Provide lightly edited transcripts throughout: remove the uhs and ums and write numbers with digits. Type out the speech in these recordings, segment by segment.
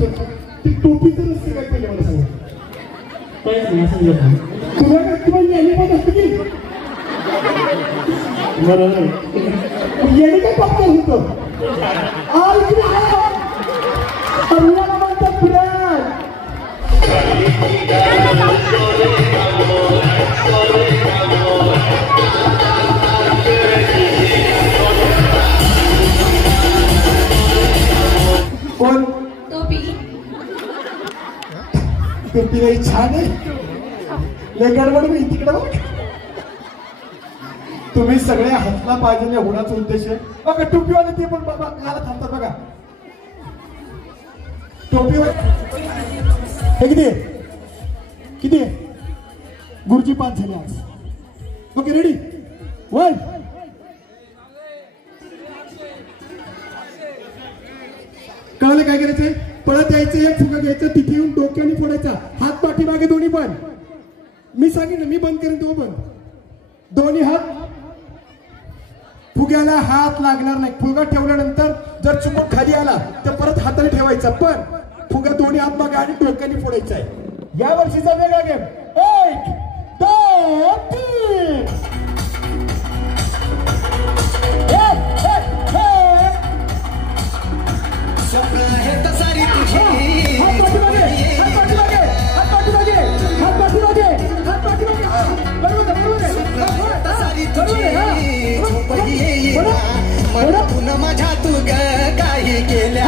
सांगतो ती टोपीचं नसते काय पहिले मला सांग काहीच नाही असं तुला काय किंवा येणे पण असतं की बरोबर येणे काय पक्का होतं मला म्हणतात फिरायला कोण टोपी टोपी नाही छान आहे लय गडबड मी तिकडं बघ तुम्ही सगळे हसला पाहिजे होण्याचा उद्देश आहे बघा टोपीवाले ते पण बाबा मला थांबतात बघा टोपीवाले हे किती गुरुजी 5 झाले आज ओके रेडी 1 कळलं काय करायचंय पळत यायचं एक फुगा घ्यायचं तिथे येऊन डोक्याने फोडायचा हात पाठीमागे दोन्ही पण मी सांगेन मी बंद करेन तो पण दोन्ही हात फुग्याला हात लागणार नाही फुगा ठेवल्यानंतर जर चुकून खाली आला तर परत हाताने ठेवायचा पण फुगा दोन्ही हात मागे आणि डोक्याने फोडायचा आहे या वर्षीचा वेगळा गेम 1 2 3 माझ्या तू काही केल्या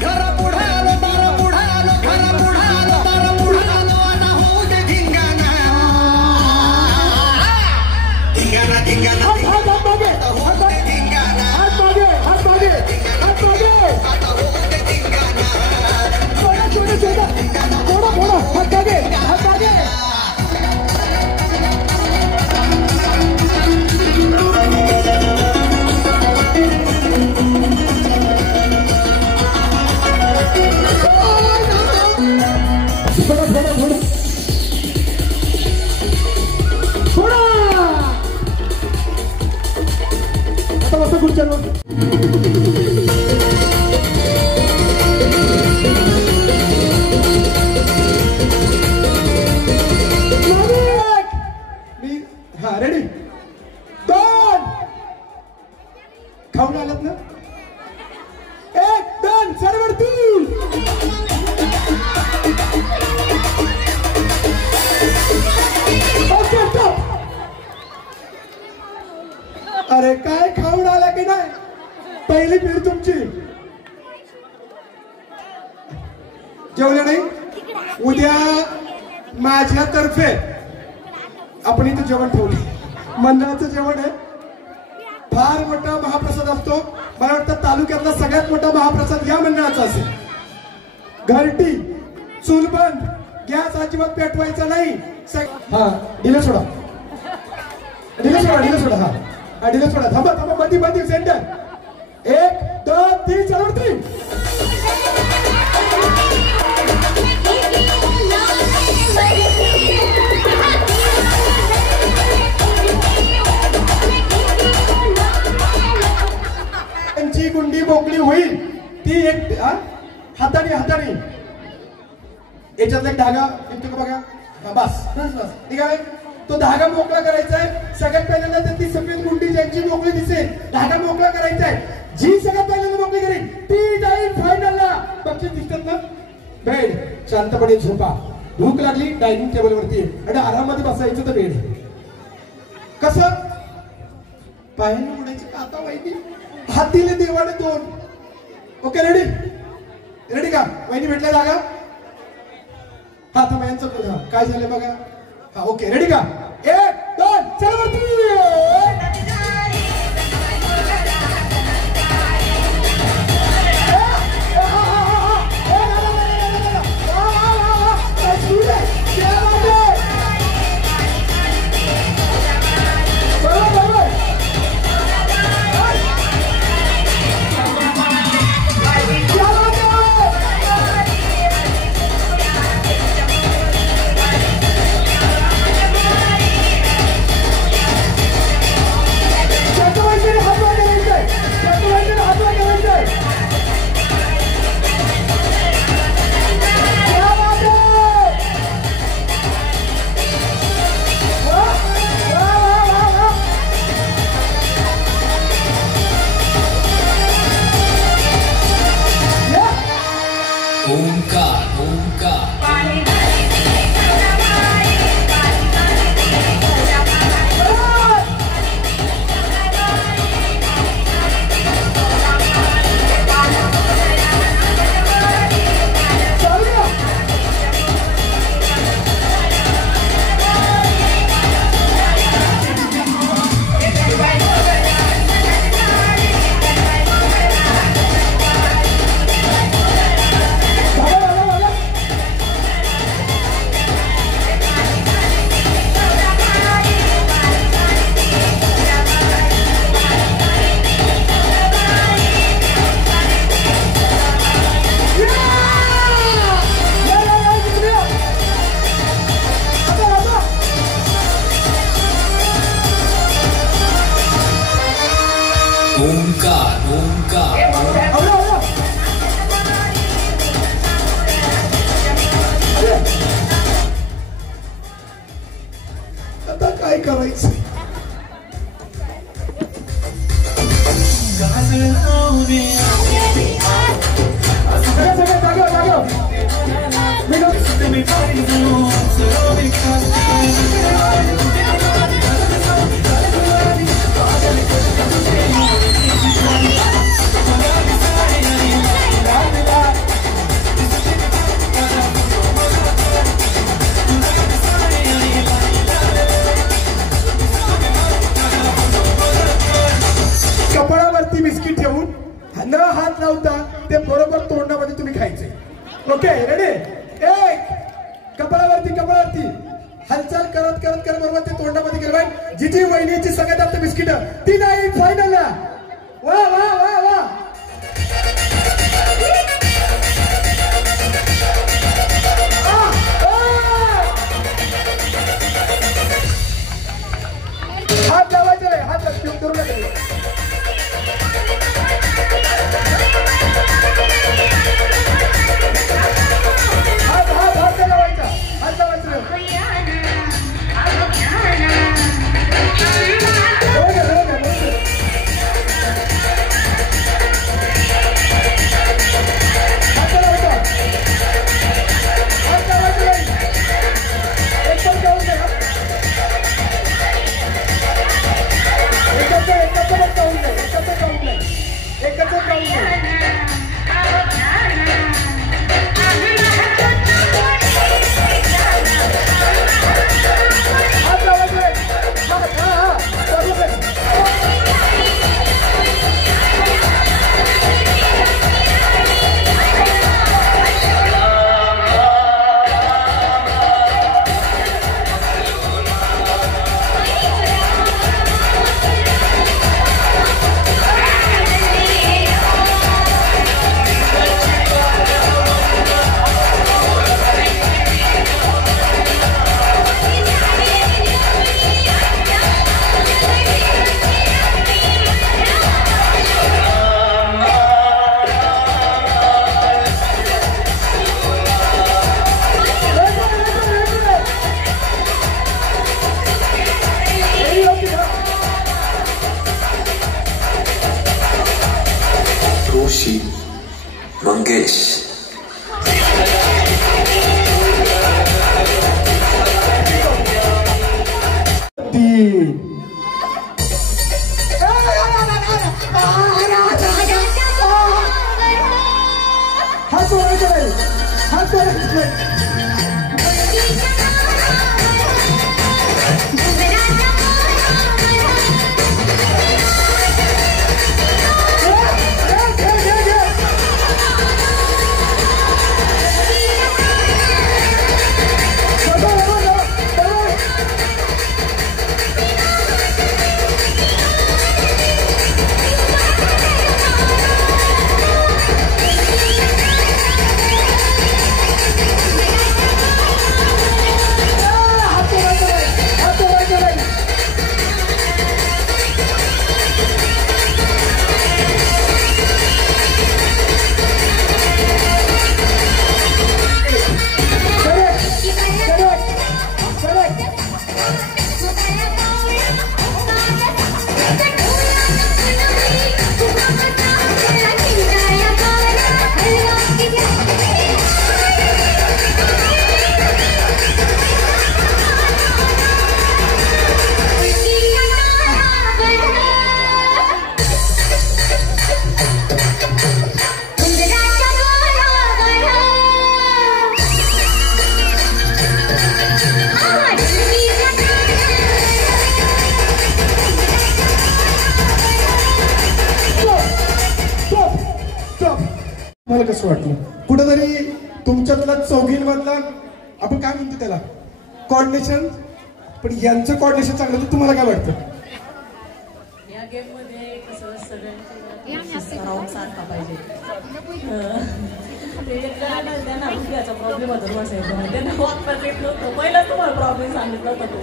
घरा पुढालो दारा पुढालो घरा पुढालो दारा पुढालो ना होऊ दे धिंगाणा धिंगाणा धिंगाणा रेडी 2 खाऊन आलात ना 1 2 सरवरती अरे काय खाऊन आला की नाही पहिली फिर तुमची जेवलं नाही उद्या माझ्यातर्फे आपण इथं जेवण ठेवलं मंडळाचं जेवण आहे फार मोठा महाप्रसाद असतो मला वाटतं तालुक्यातला सगळ्यात मोठा महाप्रसाद या मंडळाचा असेल घरटी चूल बंद गॅस अजिबात पेटवायचा नाही हा दिलं सोडा हा दिलं सोडा थांबा मध्ये सेंटर 1 2 3 चलवती त्यांची गुंडी मोकळी होईल ती एक हाताने याच्यातला एक धागा निघतो का बघा बस निघाले तो धागा मोकळा करायचा आहे सगळ्यात पहिल्यांदा ती सफेद गुंडी ज्यांची मोकळी दिसेल धागा मोकळा करायचा आहे जी सगळ्यात पहिल्यांदा मोकळी करेल ती जाईल फायनलला बक्षीस दिसतात ना बेड शांतपणे झोपा भूक लागली डायनिंग टेबल वरती आणि आरामामध्ये बसायचं तर बेड कसं पायाने उडायची काता वहिनी हातीले देवाने 2 ओके रेडी का वहिनी भेटल्या जागा हा थांबा यांचं काय झालं बघा हा ओके रेडी का 1 2 चल वरती आता काय करायचं? कपाळावरती बिस्किट ठेवून न हात लावता ते बरोबर तोंडामध्ये तुम्ही खायचे. Okay ready? एक कपाळावरती हालचाल करत करत करत बरोबर ते तोंडामध्ये गेलं. जिची वहिनीची सगळ्यात जास्त बिस्किट ती नाही फायनलला. वा वा वा वा. हात लावायचे नाही, हात करू नका. मंगेश वाटलं. कुठेतरी तुमच्यातला चौघींमधला आपण काय म्हणतो त्याला कॉर्डिनेशन, पण यांचं कॉर्डिनेशन चांगलं तर तुम्हाला काय वाटतं? या गेम मध्ये कसं सगळ्यांचा सारखा पाहिजे. त्यांना रुपयाचा प्रॉब्लेम होता बसायचं, त्यांना वापस येत नव्हतं. पहिलाच तुम्हाला प्रॉब्लेम सांगितलं होता तो.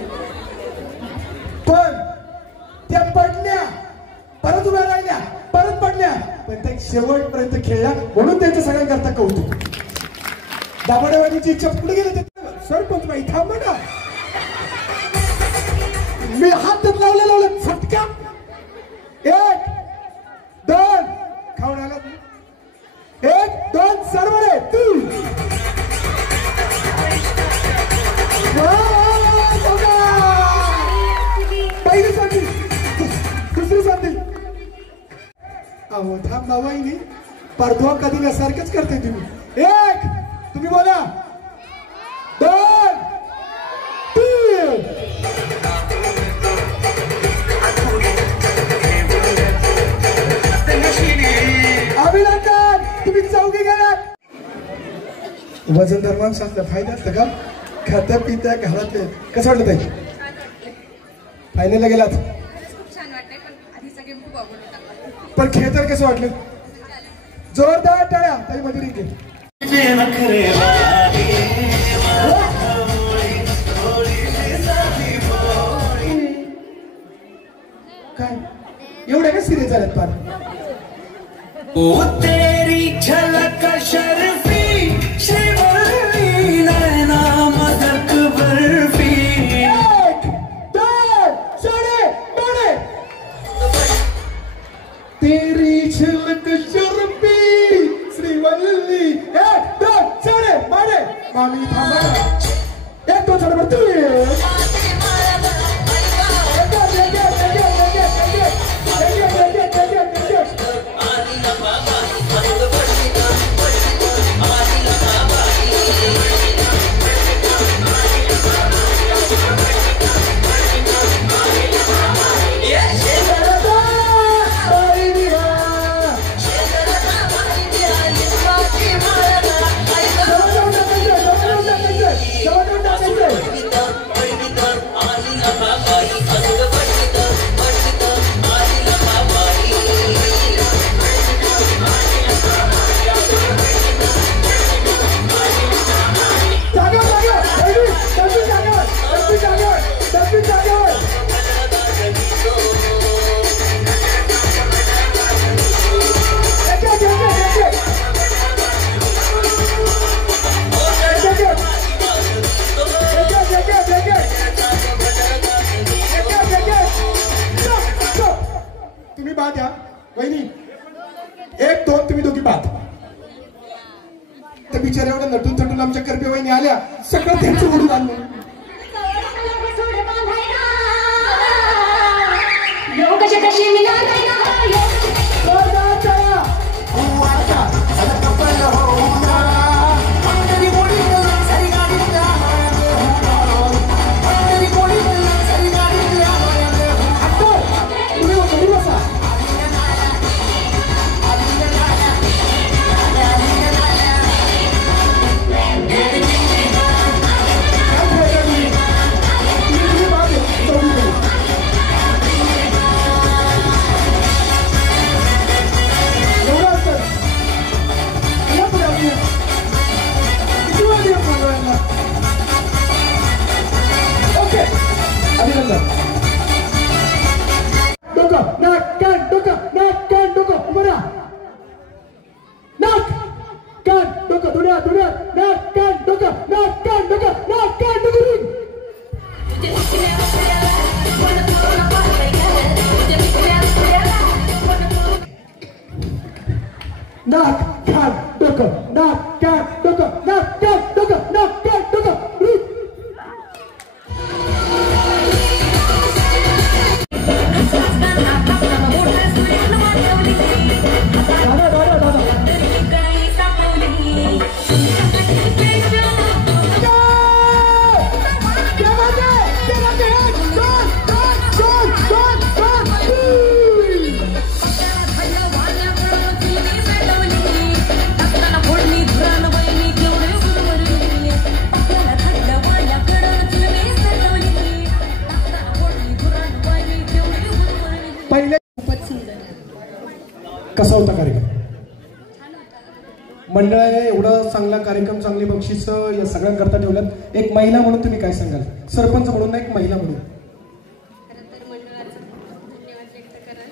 पण त्या पडल्या, परत उभ्या राहिल्या, परत पडल्या, पण त्या शेवटपर्यंत खेळल्या, म्हणून त्यांच्या सगळ्यांकरता कौतुक. दाभाडेवाडीची इच्छा पुढे गेले ते सरपंच बाई थांबा ना. मी हात लावला झटका. 1 2 खाऊन आला. 1 2 सरवडे 3 पहिली संधी, दुसरी संधी. अहो थांब बाबाईनी परधोआ कधी नसारखंच करते तुम्ही. 1 तुम्ही बोला, 2 3 अभिनंदन, तुम्ही चौघी गेलात. वजन धर्मान शास्त्र फायदा असतं का? खात्या पित्या घरातले कसं वाटलं ताई? फायनलला गेलात, खूप छान वाटतंय, पण आधीचा गेम खूप आवडला. पण खेळ तर कसं वाटलं? जोरदार टाळ्या ताई मध्ये रिंगे. काय एवढ्या काय सिरियस झाल्यात पार? ओ तेरी झलक शर्फी शिवली नैना मदक बर्फी. 1 2 साडे बारे तेरी झलक शर्फी श्रीवल्ली. 1 2 साडे बारे मामी थांबा. 1 2 साडे बारे तुम्ही बाद या वहिनी. 1 2 तुम्ही दोघी बाद. तर बिचाऱ्या एवढं नटून थटून आमच्या करपे वहिनी आल्या, सगळं त्यांचं ओढून आणलं. होता कार्यक्रम? मंडळाने एवढा चांगला कार्यक्रम, चांगली बक्षीस या सगळ्यांकरता ठेवल्यात. एक महिला म्हणून तुम्ही काय सांगाल? सरपंच म्हणून नाही, एक महिला म्हणून. खरं तर मंडळाचं धन्यवाद व्यक्त कराल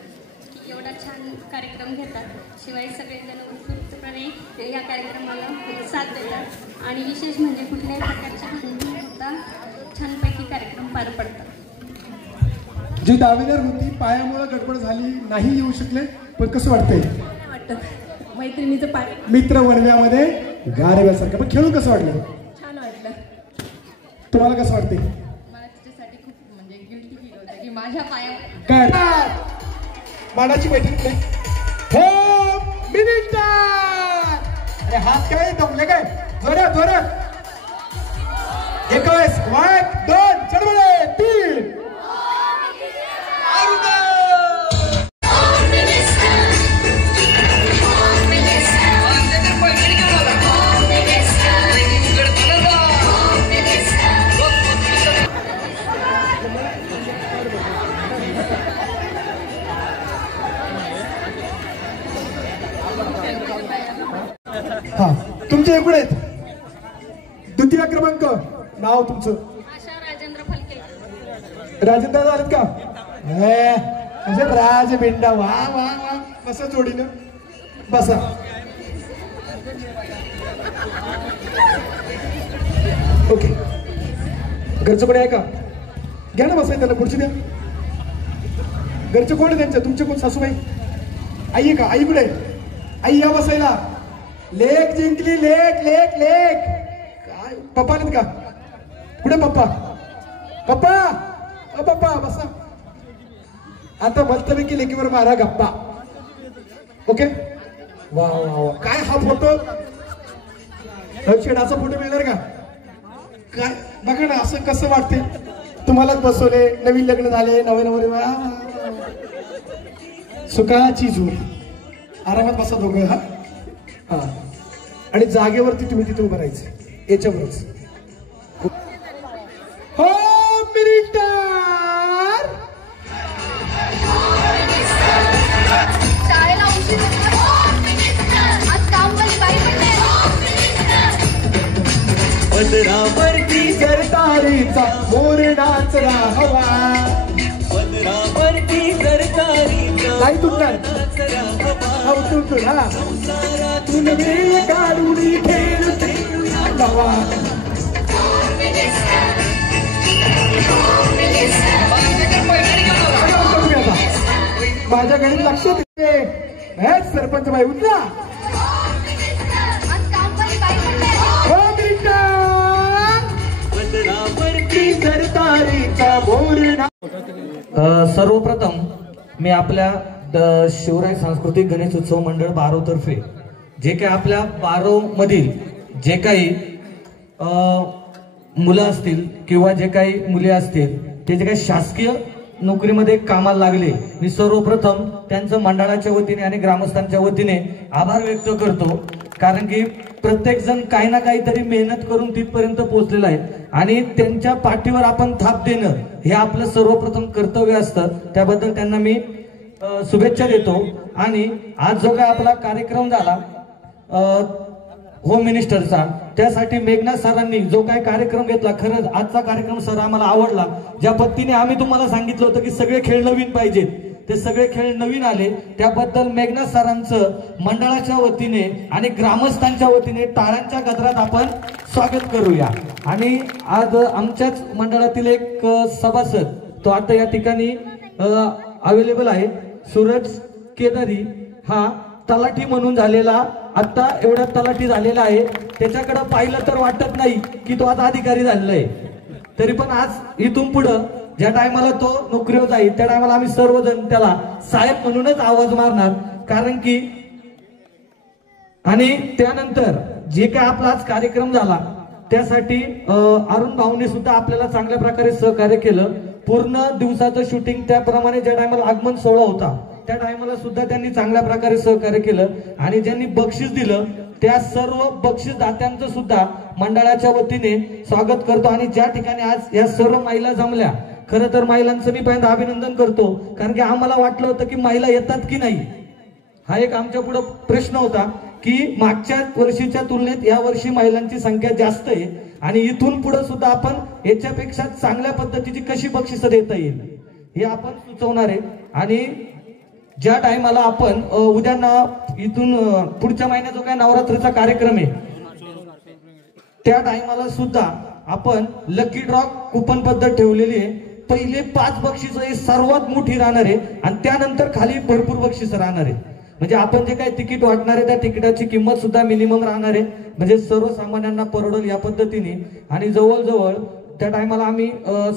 की एवढा छान कार्यक्रम घेतात. शिवाय सगळेजण उत्स्फूर्तपणे या कार्यक्रमाला साथ देतात आणि विशेष म्हणजे कुठल्याही प्रकारच्या भांडण न होता छानपैकी कार्यक्रम पार पडतात. जी दावेदार होती पायामुळे गडबड झाली, नाही येऊ शकले, पण कसं वाटतंय? वाटतं मैत्रिणीचं पाय मित्र वणव्यामध्ये गारव्यासारखं. पण खेळून कसं वाटलं? छान वाटलं. तुम्हाला कसं वाटते? मला तिच्यासाठी खूप म्हणजे गिल्टी फील होतं की माझ्या पायावर काय मानाची बैठक हो मिनिस्टर. अरे हात काय दमले काय? जोरात जोरात. 21 1 2 चढवले 3 हा तुमचे एकूण आहेत. द्वितीय क्रमांक नाव तुमचं? आशा राजेंद्र फलके. राजेंद्र झालेत का? म्हणजे राजबिंडा. वा वा वा. बसा जोडीनं बसा. ओके घरचं कोणी आहे का? घ्या ना बसाय त्याला खुर्ची द्या. घरचं कोण आहे त्यांचं? तुमचे कोण? सासूबाई आई का? आई कुठे? आई या बसायला. लेक जिंकली लेक लेक लेक. काय पप्पा नाहीत का? कुठे पप्पा? पप्पा अ पप्पा बसा. आता मस्तपैकी लेकीवर मारा गप्पा. ओके वा वा वा. काय हा फोटो? शेडाचा फोटो मिळणार का? काय बघा ना असं कसं वाटते तुम्हालाच बसवले. नवीन लग्न झाले, नवे नवरे. सुखाची झूल. आरामात बसा दोघं. हा हा आणि जागेवरती तुम्ही तिथे उभं राहायचं याच्यावरच. हो मिनिस्टर. शाळेला उशीर आज कामवाली बाई पदरावरती सरकारीचा मोर नाचला हवा. पदरावरती सरकारीचा नाही तुटणार. हा उठून हा तुला वेळ काढून खेळते हवा. माझ्या घरी लक्ष देते. सरपंच बाई उठला. आज कामवाली बाई सर्वप्रथम मी आपल्या शिवराय सांस्कृतिक गणेश उत्सव मंडळ बारोतर्फे जे काही आपल्या बारो मधील जे काही मुलं असतील किंवा जे काही मुली असतील ते जे काही शासकीय नोकरीमध्ये कामाला लागले, मी सर्वप्रथम त्यांचं मंडळाच्या वतीने आणि ग्रामस्थांच्या वतीने आभार व्यक्त करतो. कारण की प्रत्येक जण काही ना काहीतरी मेहनत करून तिथपर्यंत पोहोचलेला आहे आणि त्यांच्या पाठीवर आपण थाप देणं हे आपलं सर्वप्रथम कर्तव्य असतं. त्याबद्दल त्यांना मी शुभेच्छा देतो. आणि आज जो काय आपला कार्यक्रम झाला होम मिनिस्टरचा, त्यासाठी मेघनाथ सरांनी जो काय कार्यक्रम घेतला, खरंच आजचा कार्यक्रम सर आम्हाला आवडला. ज्या पद्धतीने आम्ही तुम्हाला सांगितलं होतं की सगळे खेळ नवीन पाहिजेत, ते सगळे खेळ नवीन आले. त्याबद्दल मेघनाथ सरांचं मंडळाच्या वतीने आणि ग्रामस्थांच्या वतीने टाळ्यांच्या गजरात आपण स्वागत करूया. आणि आज आमच्याच मंडळातील एक सभासद तो आता या ठिकाणी अवेलेबल आहे, सूरज केदारी. हा तलाठी म्हणून झालेला, आता एवढा तलाठी झालेला आहे. त्याच्याकडे पाहिलं तर वाटत नाही की तो आता अधिकारी झालेला आहे. तरी पण आज इथून पुढं ज्या टायमाला तो नोकरीवर जाईल त्या टायमाला आम्ही सर्वजण त्याला साहेब म्हणूनच आवाज मारणार. कारण की आणि त्यानंतर जे काय आपला आज कार्यक्रम झाला त्यासाठी अरुण भाऊने सुद्धा आपल्याला चांगल्या प्रकारे सहकार्य केलं. पूर्ण दिवसाचं शूटिंग त्याप्रमाणे ज्या टायमाला आगमन सोहळा होता त्या टायमाला सुद्धा त्यांनी चांगल्या प्रकारे सहकार्य केलं. आणि ज्यांनी बक्षीस दिलं त्या सर्व बक्षीसदात्यांचं सुद्धा मंडळाच्या वतीने स्वागत करतो. आणि ज्या ठिकाणी आज या सर्व महिला जमल्या, खरं तर महिलांचं मी पहिल्यांदा अभिनंदन करतो. कारण की आम्हाला वाटलं होतं की महिला येतात की नाही, हा एक आमच्या पुढे प्रश्न होता की मागच्या वर्षीच्या तुलनेत या वर्षी महिलांची संख्या जास्त आहे आणि इथून पुढे सुद्धा आपण याच्यापेक्षा चांगल्या पद्धतीची कशी बक्षिसं देता येईल हे आपण सुचवणार आहे. आणि ज्या टायमाला आपण उद्या इथून पुढच्या महिन्यात जो काय नवरात्रीचा कार्यक्रम आहे त्या टायमाला सुद्धा आपण लकी ड्रॉ कुपन पद्धत ठेवलेली आहे. पहिले 5 बक्षिसं हे सर्वात मोठी राहणार आहे आणि त्यानंतर खाली भरपूर बक्षिसं राहणार आहे. म्हणजे आपण जे काही तिकीट वाटणार आहे त्या तिकिटाची किंमत सुद्धा मिनिमम राहणार आहे म्हणजे सर्वसामान्यांना परवडेल या पद्धतीने. आणि जवळजवळ त्या टायमाला आम्ही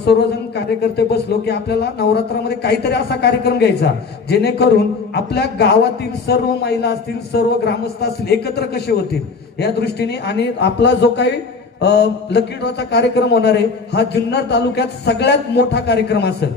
सर्वजण कार्यकर्ते बसलो की आपल्याला नवरात्रामध्ये काहीतरी असा कार्यक्रम घ्यायचा जेणेकरून आपल्या गावातील सर्व महिला असतील सर्व ग्रामस्थ असतील एकत्र कसे होतील या दृष्टीने. आणि आपला जो काही लकी ड्रॉचा कार्यक्रम होणार आहे हा जुन्नर तालुक्यात सगळ्यात मोठा कार्यक्रम असेल.